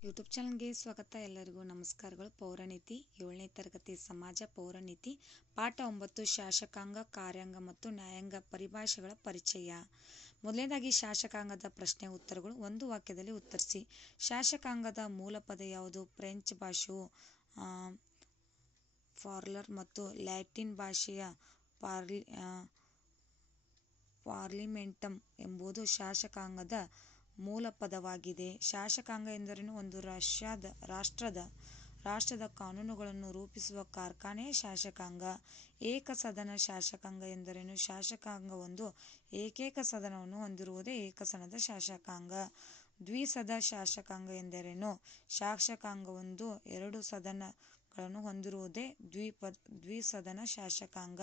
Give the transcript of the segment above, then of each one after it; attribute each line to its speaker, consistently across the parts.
Speaker 1: YouTube ಚಾನಲ್ಗೆ ಸ್ವಾಗತ. ಎಲ್ಲರಿಗೂ ನಮಸ್ಕಾರಗಳು. ಪೌರನೀತಿ, ಏಳನೇ ತರಗತಿ ಸಮಾಜ ಪೌರನೀತಿ, ಪಾಠ ಒಂಬತ್ತು, ಶಾಸಕಾಂಗ, ಕಾರ್ಯಾಂಗ ಮತ್ತು ನ್ಯಾಯಾಂಗ ಪರಿಭಾಷೆಗಳ ಪರಿಚಯ. ಮೊದಲನೇದಾಗಿ ಶಾಸಕಾಂಗದ ಪ್ರಶ್ನೆ ಉತ್ತರಗಳು. ಒಂದು ವಾಕ್ಯದಲ್ಲಿ ಉತ್ತರಿಸಿ. ಶಾಸಕಾಂಗದ ಮೂಲ ಪದ ಯಾವುದು? ಫ್ರೆಂಚ್ ಭಾಷೆಯು ಫಾರ್ಲರ್ ಮತ್ತು ಲ್ಯಾಟಿನ್ ಭಾಷೆಯ ಪಾರ್ಲಿ ಪಾರ್ಲಿಮೆಂಟಮ್ ಎಂಬುದು ಶಾಸಕಾಂಗದ ಮೂಲ ಪದವಾಗಿದೆ ಶಾಸಕಾಂಗ ಎಂದರೇನು? ಒಂದು ರಾಷ್ಟ್ರದ ರಾಷ್ಟ್ರದ ರಾಷ್ಟ್ರದ ಕಾನೂನುಗಳನ್ನು ರೂಪಿಸುವ ಕಾರ್ಖಾನೆ ಶಾಸಕಾಂಗ. ಏಕಸದನ ಶಾಸಕಾಂಗ ಎಂದರೇನು? ಶಾಸಕಾಂಗ ಒಂದು ಏಕೈಕ ಸದನವನ್ನು ಹೊಂದಿರುವುದೇ ಏಕಸನದ ಶಾಸಕಾಂಗ. ದ್ವಿಸದ ಶಾಸಕಾಂಗ ಎಂದರೇನು? ಶಾಸಕಾಂಗ ಒಂದು ಎರಡು ಸದನಗಳನ್ನು ಹೊಂದಿರುವುದೇ ದ್ವಿಪ, ದ್ವಿಸದನ ಶಾಸಕಾಂಗ.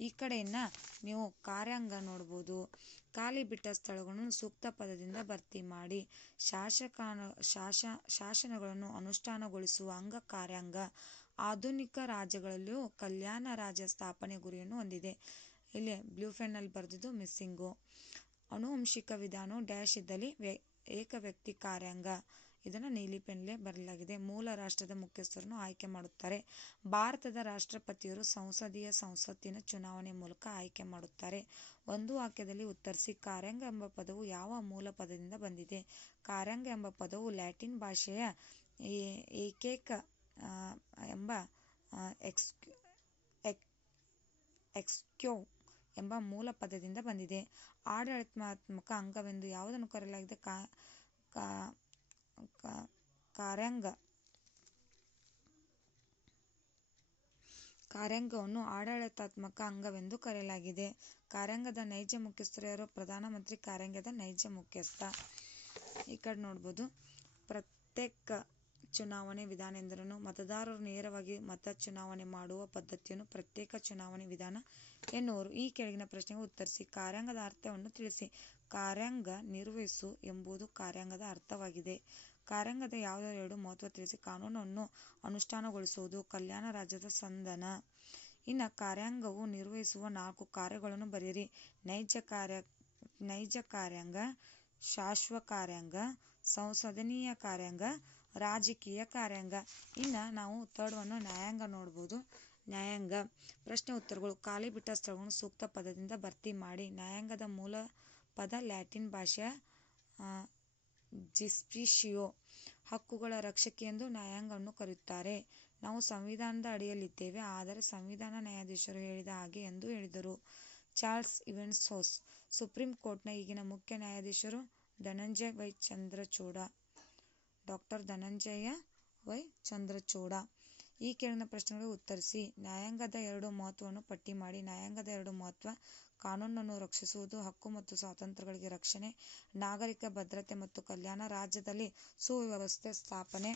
Speaker 1: ಈ ಕಡೆಯನ್ನ ನೀವು ಕಾರ್ಯಾಂಗ ನೋಡ್ಬೋದು. ಖಾಲಿ ಬಿಟ್ಟ ಸ್ಥಳಗಳನ್ನು ಸೂಕ್ತ ಪದದಿಂದ ಭರ್ತಿ ಮಾಡಿ. ಶಾಸಕಾನ, ಶಾಸ, ಶಾಸನಗಳನ್ನು ಅನುಷ್ಠಾನಗೊಳಿಸುವ ಅಂಗ ಕಾರ್ಯಾಂಗ. ಆಧುನಿಕ ರಾಜ್ಯಗಳಲ್ಲೂ ಕಲ್ಯಾಣ ರಾಜ್ಯ ಸ್ಥಾಪನೆ ಗುರಿಯನ್ನು ಹೊಂದಿದೆ. ಇಲ್ಲಿ ಬ್ಲೂ ಫೆನ್ನಲ್ಲಿ ಬರೆದಿದ್ದು ಮಿಸ್ಸಿಂಗು. ಅನುವಂಶಿಕ ವಿಧಾನವು ಡ್ಯಾಶ್ ಇದ್ದಲ್ಲಿ ಏಕ ವ್ಯಕ್ತಿ ಕಾರ್ಯಾಂಗ. ಇದನ್ನು ನೀಲಿ ಪೆನ್ಲೆ ಬರೆಯಲಾಗಿದೆ. ಮೂಲ ರಾಷ್ಟ್ರದ ಮುಖ್ಯಸ್ಥರನ್ನು ಆಯ್ಕೆ ಮಾಡುತ್ತಾರೆ. ಭಾರತದ ರಾಷ್ಟ್ರಪತಿಯವರು ಸಂಸದೀಯ ಸಂಸತ್ತಿನ ಚುನಾವಣೆ ಮೂಲಕ ಆಯ್ಕೆ ಮಾಡುತ್ತಾರೆ. ಒಂದು ವಾಕ್ಯದಲ್ಲಿ ಉತ್ತರಿಸಿ ಕಾರ್ಯಾಂಗ ಎಂಬ ಪದವು ಯಾವ ಮೂಲ ಪದದಿಂದ ಬಂದಿದೆ? ಕಾರ್ಯಾಂಗ ಎಂಬ ಪದವು ಲ್ಯಾಟಿನ್ ಭಾಷೆಯ ಏಕೈಕ ಎಂಬ ಎಕ್ಸ್ ಎಕ್ಸ್ಕ್ಯೋ ಎಂಬ ಮೂಲ ಪದದಿಂದ ಬಂದಿದೆ. ಆಡಳಿತಾತ್ಮಕ ಅಂಗವೆಂದು ಯಾವುದನ್ನು ಕರೆಯಲಾಗಿದೆ? ಕಾರ್ಯಾಂಗ ಕಾರ್ಯಾಂಗವನ್ನು ಆಡಳಿತಾತ್ಮಕ ಅಂಗವೆಂದು ಕರೆಯಲಾಗಿದೆ. ಕಾರ್ಯಾಂಗದ ನೈಜ ಮುಖ್ಯಸ್ಥರು ಯಾರು? ಪ್ರಧಾನಮಂತ್ರಿ ಕಾರ್ಯಾಂಗದ ನೈಜ ಮುಖ್ಯಸ್ಥ. ಈ ಕಡೆ ನೋಡ್ಬೋದು. ಪ್ರತ್ಯೇಕ ಚುನಾವಣೆ ವಿಧಾನ ಎಂದರೇನು? ಮತದಾರರು ನೇರವಾಗಿ ಮತ ಚುನಾವಣೆ ಮಾಡುವ ಪದ್ಧತಿಯನ್ನು ಪ್ರತ್ಯೇಕ ಚುನಾವಣೆ ವಿಧಾನ ಎನ್ನುವರು. ಈ ಕೆಳಗಿನ ಪ್ರಶ್ನೆಗೆ ಉತ್ತರಿಸಿ. ಕಾರ್ಯಾಂಗದ ಅರ್ಥವನ್ನು ತಿಳಿಸಿ. ಕಾರ್ಯಾಂಗ ನಿರ್ವಹಿಸು ಎಂಬುದು ಕಾರ್ಯಾಂಗದ ಅರ್ಥವಾಗಿದೆ. ಕಾರ್ಯಾಂಗದ ಯಾವುದೋ ಎರಡು ಮಹತ್ವ ತಿಳಿಸಿ ಕಾನೂನನ್ನು ಅನುಷ್ಠಾನಗೊಳಿಸುವುದು, ಕಲ್ಯಾಣ ರಾಜ್ಯದ ಸಂಧಾನ ಇನ್ನು ಕಾರ್ಯಾಂಗವು ನಿರ್ವಹಿಸುವ ನಾಲ್ಕು ಕಾರ್ಯಗಳನ್ನು ಬರೆಯಿರಿ. ನೈಜ ಕಾರ್ಯ, ನೈಜ ಕಾರ್ಯಾಂಗ, ಶಾಶ್ವ ಕಾರ್ಯಾಂಗ, ಸಂಸದನೀಯ ಕಾರ್ಯಾಂಗ, ರಾಜಕೀಯ ಕಾರ್ಯಾಂಗ. ಇನ್ನು ನಾವು ಥರ್ಡ್ವನ್ನು ನ್ಯಾಯಾಂಗ ನೋಡ್ಬೋದು. ನ್ಯಾಯಾಂಗ. ಪ್ರಶ್ನೆ ಉತ್ತರಗಳು. ಖಾಲಿ ಬಿಟ್ಟ ಸ್ಥಳಗಳನ್ನು ಸೂಕ್ತ ಪದದಿಂದ ಭರ್ತಿ ಮಾಡಿ. ನ್ಯಾಯಾಂಗದ ಮೂಲ ಪದ ಲ್ಯಾಟಿನ್ ಭಾಷೆಯ ಜಿಸ್ಪಿಶಿಯೋ ಹಕ್ಕುಗಳ ರಕ್ಷಕಿ ಎಂದು ನ್ಯಾಯಾಂಗವನ್ನು ಕರೆಯುತ್ತಾರೆ. ನಾವು ಸಂವಿಧಾನದ ಅಡಿಯಲ್ಲಿದ್ದೇವೆ, ಆದರೆ ಸಂವಿಧಾನ ನ್ಯಾಯಾಧೀಶರು ಹೇಳಿದ ಹಾಗೆ ಎಂದು ಹೇಳಿದರು. ಚಾರ್ಲ್ಸ್ ಇವೆಂಟ್ಸ್ ಹೋಸ್ ಸುಪ್ರೀಂ ಕೋರ್ಟ್ನ ಈಗಿನ ಮುಖ್ಯ ನ್ಯಾಯಾಧೀಶರು Dhananjaya Y Chandrachud, doctor Dhananjaya Y Chandrachud. ಈ ಕೆಳಗಿನ ಪ್ರಶ್ನೆಗಳಿಗೆ ಉತ್ತರಿಸಿ. ನ್ಯಾಯಾಂಗದ ಎರಡು ಮಹತ್ವವನ್ನು ಪಟ್ಟಿ ಮಾಡಿ. ನ್ಯಾಯಾಂಗದ ಎರಡು ಮಹತ್ವ, ಕಾನೂನನ್ನು ರಕ್ಷಿಸುವುದು, ಹಕ್ಕು ಮತ್ತು ಸ್ವಾತಂತ್ರ್ಯಗಳಿಗೆ ರಕ್ಷಣೆ, ನಾಗರಿಕ ಭದ್ರತೆ ಮತ್ತು ಕಲ್ಯಾಣ, ರಾಜ್ಯದಲ್ಲಿ ಸುವ್ಯವಸ್ಥೆ ಸ್ಥಾಪನೆ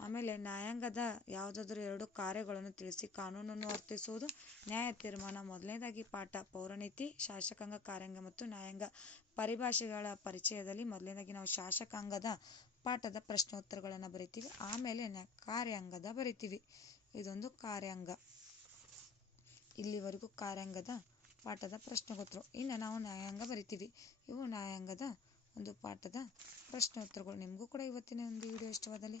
Speaker 1: ಆಮೇಲೆ ನ್ಯಾಯಾಂಗದ ಯಾವುದಾದ್ರೂ ಎರಡು ಕಾರ್ಯಗಳನ್ನು ತಿಳಿಸಿ ಕಾನೂನನ್ನು ವರ್ತಿಸುವುದು ನ್ಯಾಯ ತೀರ್ಮಾನ. ಮೊದಲನೇದಾಗಿ ಪಾಠ, ಪೌರನೀತಿ, ಶಾಸಕಾಂಗ ಕಾರ್ಯಾಂಗ ಮತ್ತು ನ್ಯಾಯಾಂಗ ಪರಿಭಾಷೆಗಳ ಪರಿಚಯದಲ್ಲಿ ಮೊದಲನೇದಾಗಿ ನಾವು ಶಾಸಕಾಂಗದ ಪಾಠದ ಪ್ರಶ್ನೋತ್ತರಗಳನ್ನು ಬರಿತೀವಿ. ಆಮೇಲೆ ಕಾರ್ಯಾಂಗದ ಬರಿತೀವಿ. ಇದೊಂದು ಕಾರ್ಯಾಂಗ. ಇಲ್ಲಿವರೆಗೂ ಕಾರ್ಯಾಂಗದ ಪಾಠದ ಪ್ರಶ್ನೋತ್ತರ ಇನ್ನು ನಾವು ನ್ಯಾಯಾಂಗ ಬರಿತೀವಿ. ಇವು ನ್ಯಾಯಾಂಗದ ಒಂದು ಪಾಠದ ಪ್ರಶ್ನೋತ್ತರಗಳು. ನಿಮಗೂ ಕೂಡ ಇವತ್ತಿನ ಒಂದು ವಿಡಿಯೋ ಇಷ್ಟವಾದಲ್ಲಿ